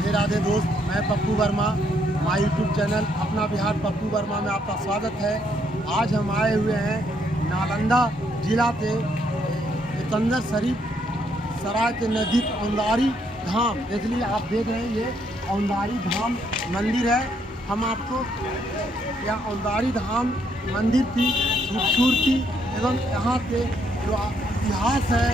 राधे राधे दोस्त, मैं Pappu Verma, my YouTube channel अपना बिहार पप्पू वर्मा में आपका स्वागत है। आज हम आए हुए हैं नालंदा जिला के एकंदर शरीफ सराय के नज़दीक औंधारी धाम। देख लीजिए, आप देख रहे हैं ये औंधारी धाम मंदिर है। हम आपको यह औंधारी धाम मंदिर की खूबसूरती एवं यहाँ के जो इतिहास है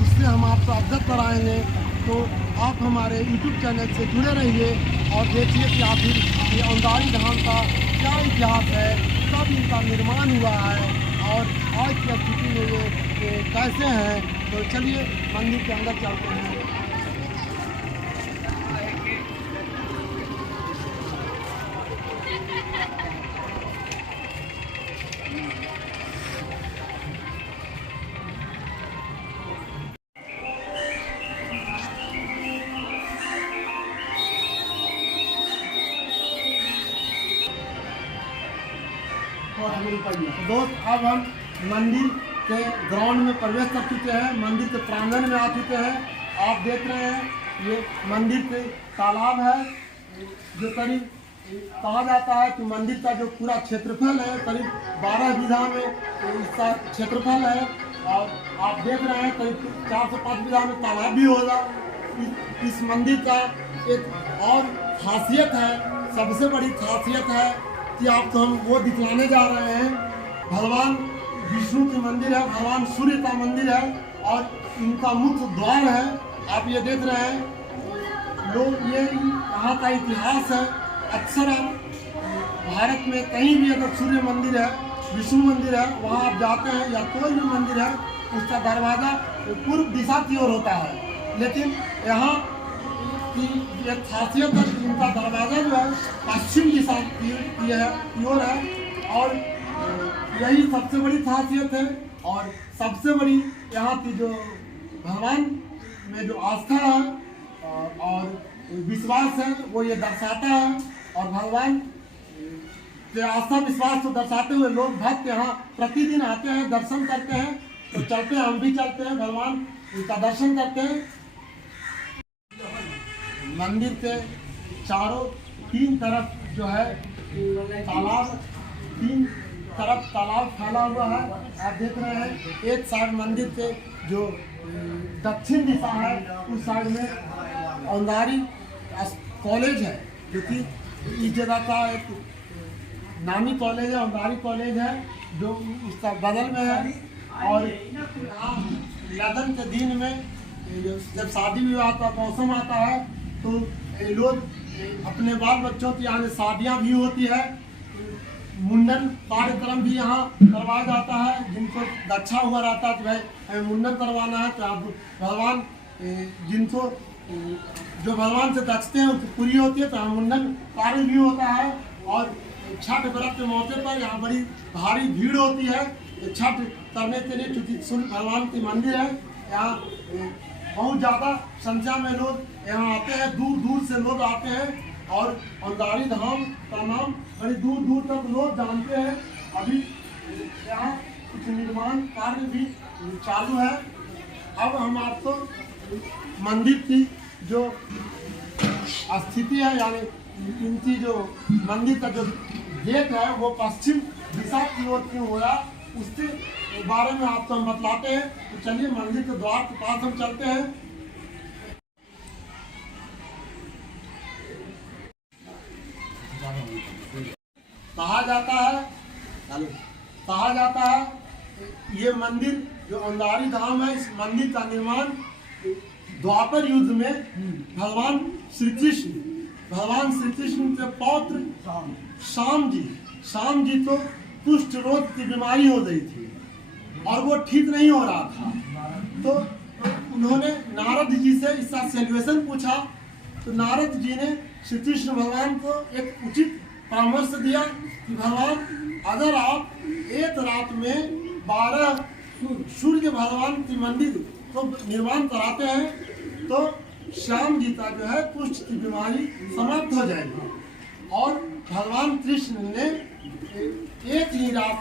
उससे हम आपको अवगत कराएंगे। तो आप हमारे YouTube चैनल से जुड़े रहिए और देखिए कि आखिर ये औंधारी धाम का क्या इतिहास है, कब इनका निर्माण हुआ है और आज की स्थिति में ये कैसे हैं। तो चलिए मंदिर के अंदर चलते हैं। दोस्त, अब हम मंदिर के ग्राउंड में प्रवेश कर चुके हैं, मंदिर के प्रांगण में आ चुके हैं। आप देख रहे हैं ये मंदिर के तालाब है जो करीब कहा जाता है कि मंदिर का जो पूरा क्षेत्रफल है करीब 12 बीघा में इसका क्षेत्रफल है। और आप देख रहे हैं करीब 4 से 5 बीघा में तालाब भी होगा। इस मंदिर का एक और खासियत है, सबसे बड़ी खासियत है कि आपको हम वो दिखलाने जा रहे हैं। भगवान विष्णु की मंदिर है, भगवान सूर्य का मंदिर है और इनका मुख्य द्वार है। आप ये देख रहे हैं लोग, ये यहाँ का इतिहास है। अक्सर आप भारत में कहीं भी अगर सूर्य मंदिर है, विष्णु मंदिर है, वहाँ आप जाते हैं या कोई भी मंदिर है उसका दरवाज़ा पूर्व दिशा की ओर होता है, लेकिन यहाँ की एक खासियत है कि इनका दरवाज़ा जो है पश्चिम दिशा की ओर है और यही सबसे बड़ी खासियत है। और सबसे बड़ी यहाँ की जो भगवान में जो आस्था है और विश्वास है वो ये दर्शाता है। और भगवान के आस्था विश्वास को दर्शाते हुए लोग भक्त यहाँ प्रतिदिन आते हैं, दर्शन करते हैं। तो चलते हैं, हम भी चलते हैं, भगवान का दर्शन करते हैं। मंदिर के चारों 3 तरफ जो है तालाब, 3 तरफ तालाब फैला हुआ है। आप देख रहे हैं एक साइड मंदिर के जो दक्षिण दिशा है उस साइड में औंधारी कॉलेज है, जो कि इस जगह का एक नामी कॉलेज है, औंधारी कॉलेज है जो उसका बगल में है। और यहाँ लगन के दिन में जब शादी विवाह का मौसम आता है तो लोग अपने बाल बच्चों की यहाँ शादियाँ भी होती है, मुंडन कार्यक्रम भी यहाँ करवाया जाता है। जिनको दक्षा हुआ रहता है कि भाई मुंडन करवाना है तो आप भगवान जिनको जो भगवान से दक्षते हैं उनकी पूरी होती है तो यहाँ मुंडन कार्य भी होता है। और छठ व्रत के मौके पर यहाँ बड़ी भारी भीड़ होती है छठ करने के लिए, क्योंकि सूर्य भगवान की मंदिर है। यहाँ बहुत ज़्यादा संख्या में लोग यहाँ आते हैं, दूर दूर से लोग आते हैं और औंधारी धाम का नाम बड़ी दूर दूर तक लोग जानते हैं। अभी यहाँ कुछ निर्माण कार्य भी चालू है। अब हम आपको मंदिर की जो स्थिति है, यानी इनकी जो मंदिर का जो गेट है वो पश्चिम दिशा की ओर क्यों हो रहा उसके बारे में आपको हम बतलाते हैं। तो चलिए मंदिर के द्वार के पास हम चलते हैं। कहा जाता है ये मंदिर जो औंधारी धाम है, इस मंदिर का निर्माण द्वापर युद्ध में भगवान श्री कृष्ण के पौत्र श्याम जी को कुष्ठ रोग की बीमारी हो गई थी और वो ठीक नहीं हो रहा था। तो उन्होंने नारद जी से इसका सॉल्यूशन पूछा। तो नारद जी ने श्री कृष्ण भगवान को एक उचित परामर्श दिया कि भगवान अगर आप एक रात में 12 सूर्य भगवान की मंदिर को निर्माण कराते हैं तो श्याम जी का जो है कुष्ठ की बीमारी समाप्त हो जाएगी। और भगवान कृष्ण ने एक ही रात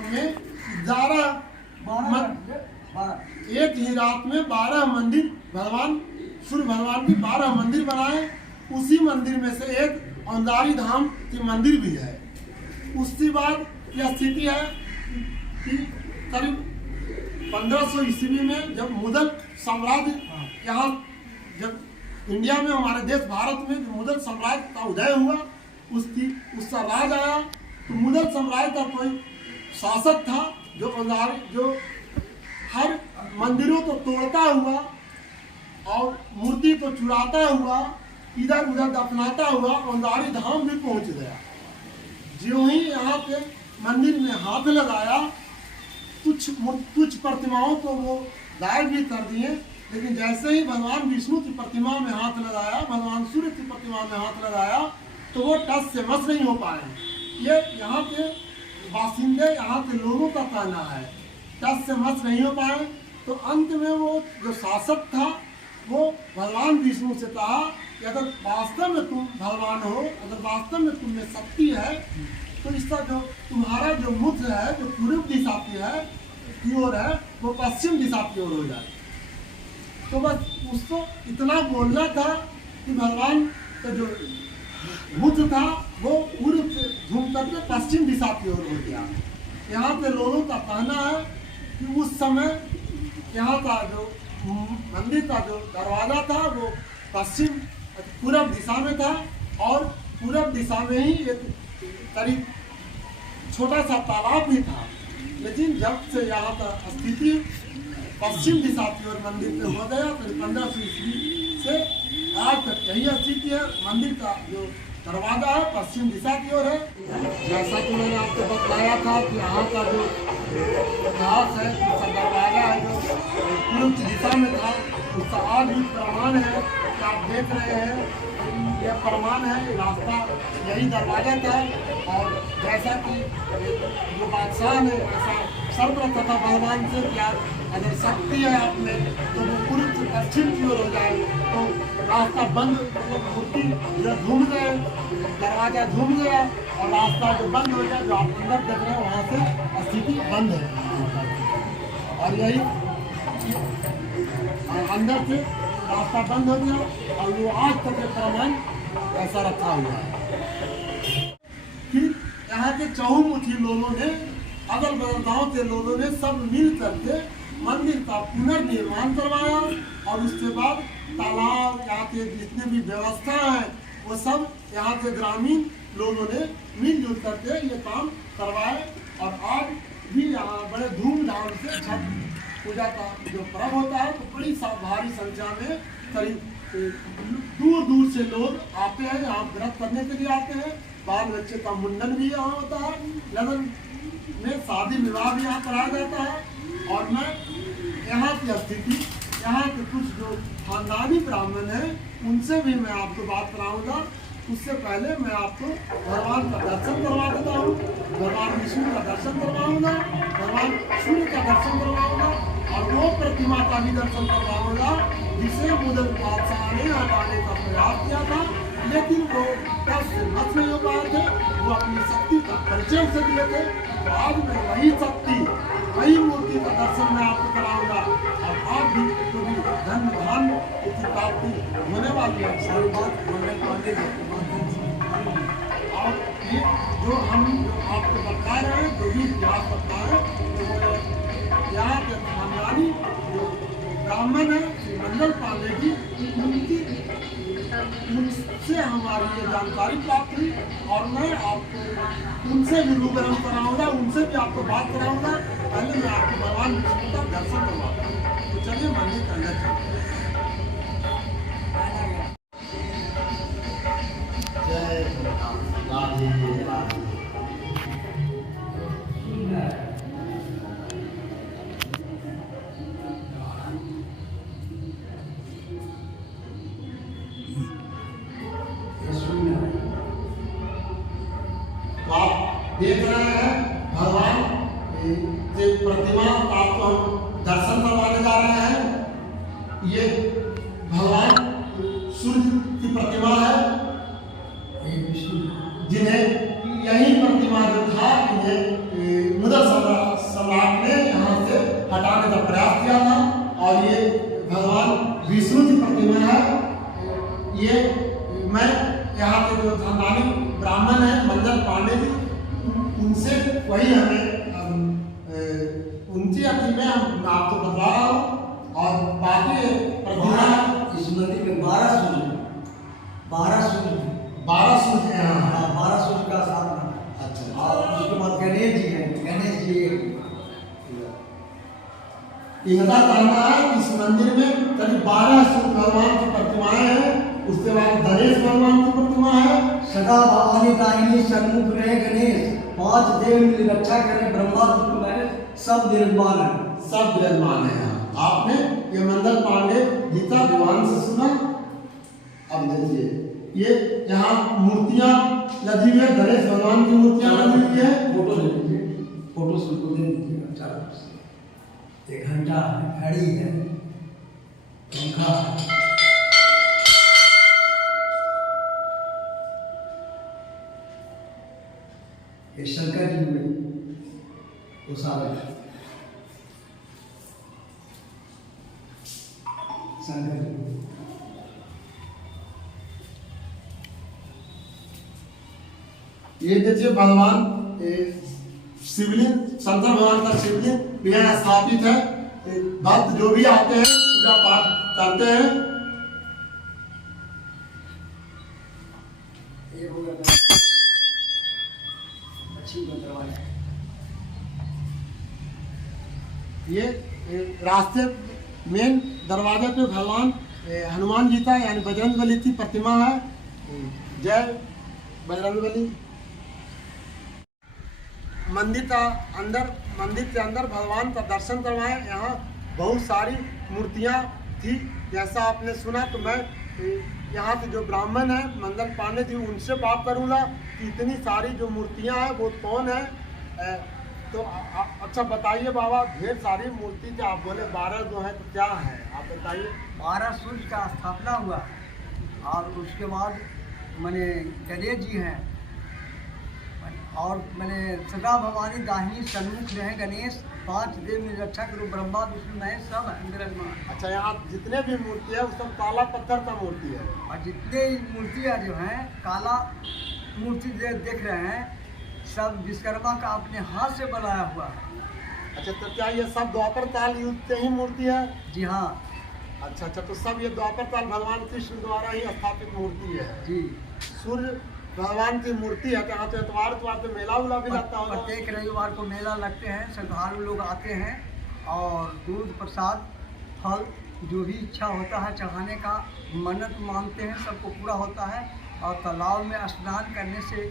में 12 मंदिर भगवान सूर्य भगवान की 12 मंदिर बनाए उसी मंदिर में से एक औंधारी धाम की मंदिर भी है। उसके बाद यह स्थिति है कि करीब 1500 ईस्वी में जब मुगल साम्राज्य यहाँ जब इंडिया में हमारे देश भारत में जो मुगल साम्राज्य का उदय हुआ उसका राज आया, तो मुगल साम्राज्य का कोई शासक था जो हर मंदिरों को तोड़ता हुआ और मूर्ति को चुराता हुआ इधर उधर दफनाता हुआ औंधारी धाम भी पहुंच गया। जो ही यहाँ पे मंदिर में हाथ लगाया, कुछ प्रतिमाओं को वो गायब भी कर दिए, लेकिन जैसे ही भगवान विष्णु की प्रतिमा में हाथ लगाया, भगवान सूर्य की प्रतिमा में हाथ लगाया, तो वो टस से मस नहीं हो पाए। ये यहाँ के बासिंदे, यहाँ के लोगों का कहना है, टस से मस नहीं हो पाए। तो अंत में वो जो शासक था वो भगवान विष्णु से कहा कि अगर वास्तव में तुम भगवान हो, अगर वास्तव में तुम में शक्ति है, तो इसका जो तुम्हारा जो मुख है जो पूर्व दिशा की ओर है वो पश्चिम दिशा की ओर हो जाए। तो बस उसको इतना बोलना था कि भगवान का जो मुख था वो पूर्व से घूम करके पश्चिम दिशा की ओर हो गया। यहाँ के लोगों का कहना है कि उस समय यहाँ का जो मंदिर का जो दरवाजा था वो पश्चिम पूर्व दिशा में था, और पूर्व दिशा में ही एक करीब छोटा सा तालाब भी था। लेकिन जब से यहाँ का स्थिति पश्चिम दिशा की ओर मंदिर पे हो गया, तो 1500 ईस्वी से आज तक यही स्थिति है। मंदिर का जो दरवाजा है पश्चिम दिशा की ओर है। जैसा कि मैंने आपको बताया था कि यहाँ का जो इतिहास है, उसका दरवाजा है जो पूर्व की दिशा में था, उसका आज भी प्रमाण है कि आप देख रहे हैं, यह प्रमाण है, रास्ता यही दरवाजा था। और जैसा कि जो बादशाह ने ऐसा सर्वप्रथम था भगवान से क्या अगर शक्ति है आप में तो वो पूर्व से पश्चिम की ओर हो जाए, तो रास्ता बंद, मतलब मूर्ति जो घूम गए, दरवाजा घूम गया और रास्ता जो बंद हो गया, जो आप अंदर देख रहे हैं वहाँ से स्थिति बंद है। और यही अंदर से रास्ता बंद हो गया और वो आज तक के प्रमाण ऐसा रखा हुआ है। फिर यहाँ के चहुमुखी लोगों ने, अगल बगल गाँव के लोगों ने सब मिल करके मंदिर का पुनर्निर्माण करवाया, और उसके बाद तालाब, यहाँ के जितने भी व्यवस्था है वो सब यहाँ के ग्रामीण लोगों ने मिलजुल करके ये काम करवाए। और आज भी यहाँ बड़े धूमधाम से छठ पूजा का जो पर्व होता है, तो बड़ी भारी संख्या में करीब दूर दूर से लोग आते हैं, यहाँ व्रत करने के लिए आते हैं। बाल बच्चे का मुंडन भी यहाँ होता है, लगन में शादी विवाह भी यहाँ कराया जाता है। और मैं यहाँ की स्थिति, यहाँ के कुछ जो खानदानी ब्राह्मण हैं उनसे भी मैं आपको बात कराऊंगा। उससे पहले मैं आपको भगवान का दर्शन करवा देता हूँ, भगवान विष्णु का दर्शन करवाऊंगा, भगवान सूर्य का दर्शन करवाऊंगा, और वो प्रतिमा का भी दर्शन करवाऊंगा जिसे मुगल बादशाह ने हटाने का प्रयास किया था, लेकिन वो टस से मस नहीं हो पाए थे। वो अपनी शक्ति का परिचय से दिए थे। तो आज मैं वही शक्ति, वही मूर्ति का दर्शन मैं आपको कराऊंगा, और आप भी धन धान की प्राप्ति होने वाली है। सारी बात बोलने वाले और ये जो हम आपको बता रहे हैं, जो भी इतिहास बता रहे हैं, तो यहाँ के खानदानी जो ब्राह्मण है श्री मंगल पांडे जी, उनसे हमारी ये जानकारी प्राप्त हुई, और मैं आपको उनसे भी रूबरू कराऊंगा, उनसे भी आपको बात कराऊंगा। पहले मैं आपको भगवान विष्णु का दर्शन करवाऊंगा। तो चलिए मंदिर के अंदर चलते हैं। जय राधे राधे। आप देख रहे हैं भगवान के प्रतिमा का आपको हम दर्शन करवाने जा रहे हैं। ये भगवान सूर्य की प्रतिमा है, जिन्हें यही प्रतिमा जो था इन्हें मुगल सम्राट ने यहाँ से हटाने का प्रयास किया था। और ये भगवान विष्णु की प्रतिमा है। ये मैं यहाँ के जो खानदानी ब्राह्मण हैं मंगल पांडे जी, उनसे वही हमें उनकी अति में मैं आपको बता रहा हूँ। और बाकी इस मंदिर में 12 सूर्य हैं। 12 का स्थान है। अच्छा। और उसके बाद गणेश जी हैं। गणेश जी इनका कहना है कि इस मंदिर में करीब 12 सूर्य भगवान की प्रतिमाएं हैं। उसके बाद गणेश भगवान की प्रतिमा है। सदा भवानी दाहिनी सन्मुख रहे गणेश, 5 देव मिल रक्षा करे ब्रह्मा विष्णु महेश, सब निर्माण है। सब विराजमान है यहाँ। आपने ये मंगल पांडे गीता दीवान से सुना। अब देखिए ये यहाँ मूर्तियाँ लगी हुई है, गणेश भगवान की मूर्तियाँ लगी हुई है। फोटो ले लीजिए, फोटो से उनको दे दीजिएगा चारों से। एक घंटा है, घड़ी है, पंखा है। ये शंकर जी में वो सारे शंकर जी। ये देखिए भगवान शिवलिंग, शंकर भगवान का शिवलिंग यहाँ स्थापित है। भक्त जो भी आते हैं पूजा पाठ करते हैं। ये हो गया अच्छी दरवाजा। ये रास्ते मेन दरवाजे पे भगवान हनुमान जी का यानी बजरंगबली की प्रतिमा है। जय बजरंगबली। मंदिर के अंदर भगवान का दर्शन करवाएं। यहाँ बहुत सारी मूर्तियाँ थी, जैसा आपने सुना। तो मैं यहाँ के जो ब्राह्मण हैं मंगल पांडे जी, उनसे बात करूँगा कि इतनी सारी जो मूर्तियाँ हैं वो कौन है। तो अच्छा बताइए बाबा, ढेर सारी मूर्ति जो आप बोले 12 जो है, तो क्या है आप बताइए। 12 सूर्य का स्थापना हुआ और उसके बाद मैंने गणेश जी हैं और मैंने सदा भवानी दाहिनी सन्मुख रहे गणेश, 5 देव में रक्षा करो ब्रह्मा विष्णु महेश, सब विराजमान। अच्छा, यहाँ जितने भी मूर्ति है वो सब काला पत्थर का मूर्ति है। और जितने मूर्तियाँ जो हैं काला मूर्ति देख रहे हैं, सब विश्वकर्मा का अपने हाथ से बनाया हुआ है। अच्छा, तो क्या ये सब द्वापर काल युग से ही मूर्ति है? जी हाँ। अच्छा, तो सब ये द्वापर काल भगवान कृष्ण द्वारा ही स्थापित मूर्ति है जी। सूर्य भगवान की मूर्ति है। यहाँ तो इतवार तो मेला उला भी लगता होगा। प्रत्येक रविवार को मेला लगते हैं, श्रद्धालु लोग आते हैं और दूध प्रसाद फल जो भी इच्छा होता है चढ़ाने का, मन्नत मांगते हैं, सबको पूरा होता है। और तालाब में स्नान करने से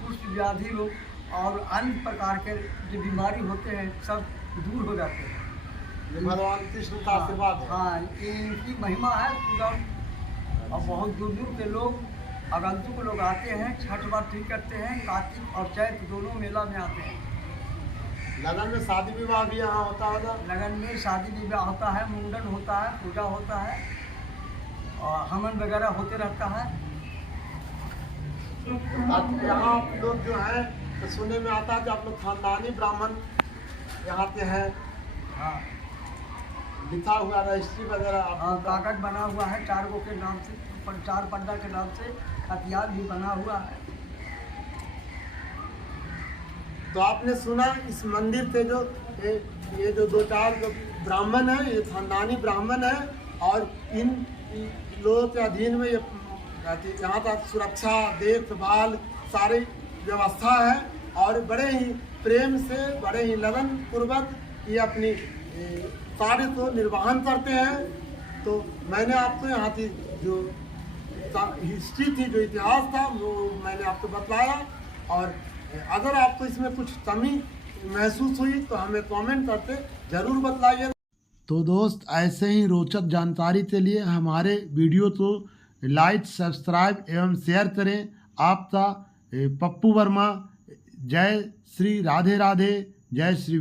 कुष्ठ व्याधि रोग और अन्य प्रकार के जो बीमारी होते हैं सब दूर हो जाते हैं। ये भगवान कृष्ण का आशीर्वाद है। हाँ, इनकी महिमा है पूरा। और बहुत दूर दूर के लोग आगंतुक लोग आते हैं, छठ व्रत करते हैं, कार्तिक और चैत दोनों मेला में आते हैं। लगन में शादी विवाह भी यहाँ होता होगा। लगन में शादी विवाह होता है, मुंडन होता है, पूजा होता है और हवन वगैरह होते रहता है। यहाँ आप लोग जो है तो सुनने में आता है कि आप लोग खानदानी ब्राह्मण यहाँ के हैं। हाँ, लिखा हुआ रजिस्ट्री वगैरह कागज बना हुआ है 4 गो के नाम से, 4 पन्ना के नाम से हथियार भी बना हुआ है। तो आपने सुना इस मंदिर से जो ये जो 2-4 जो ब्राह्मण हैं, ये खानदानी ब्राह्मण हैं और इन लोगों के अधीन में ये यहाँ का सुरक्षा देखभाल सारी व्यवस्था है और बड़े ही प्रेम से, बड़े ही लगन पूर्वक ये अपनी कार्य को निर्वहन करते हैं। तो मैंने आपको यहाँ की जो हिस्ट्री थी, जो इतिहास था, वो मैंने आपको बतलाया। और अगर आपको इसमें कुछ कमी महसूस हुई तो हमें कमेंट करके ज़रूर बतलाइए। तो दोस्त, ऐसे ही रोचक जानकारी के लिए हमारे वीडियो को लाइक, सब्सक्राइब एवं शेयर करें। आपका पप्पू वर्मा। जय श्री राधे राधे, जय श्री।